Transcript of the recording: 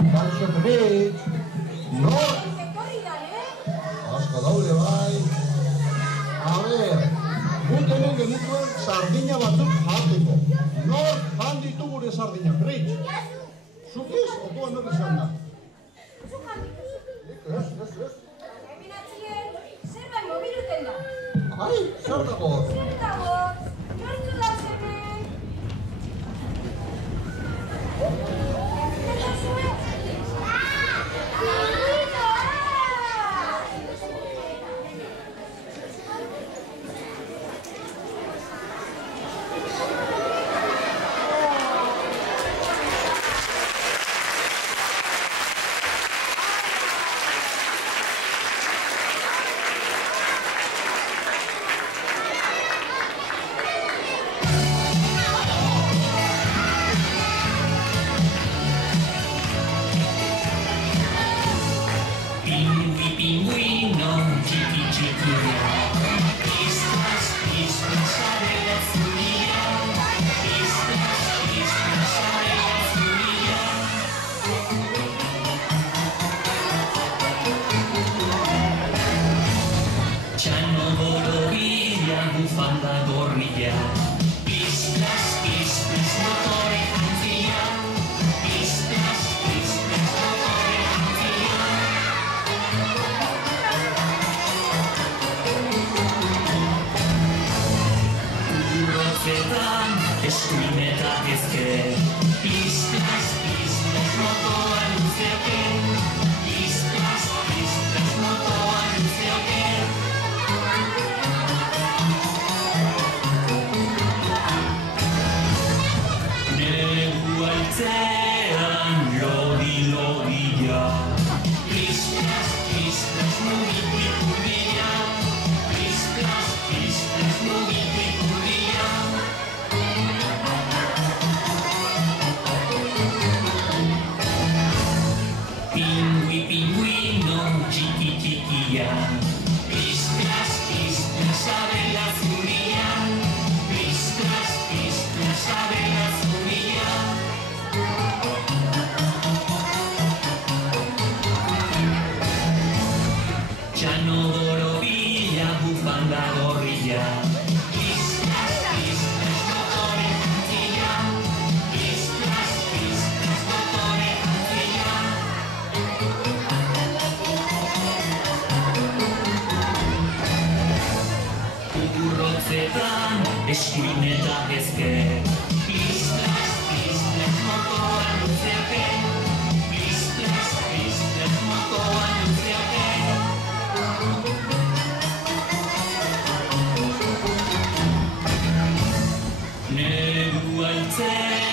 Kaixo Pepitz! Nor? Asko daude bai! A ber, guk hemen genituen sardina batzuk jateko. Nor handitu gure sardina, Pepitz? Zuk ez? Okoa nor izan da? Zuk handitu. Ez. Hemen atzien, zerbait mobiluten da. Ai, zer dago? Zer dago? Nortu da hemen? Eta zuen? Bufanda gorria, pistas, motore antzia, pistas, motore antzia. Urrotzetan, eskuin eta ezker, pistas, motoa luzeoke, pistas, motoa luzeoke. Gualtzean lodi-lodia, pistas, mugitu-ipurdia, pistas, mugitu-ipurdia. Pingüino, txiki-txikia, pistas, abela zuria, pistas, abela zuria. Txano borobila, bufanda gorria, pistas, motore antzia, pistas, motore antzia. Urrotzetan, eskuin eta ezker, pistas, motoa luzeoke, pistas, motoa luzeoke. Negu altzean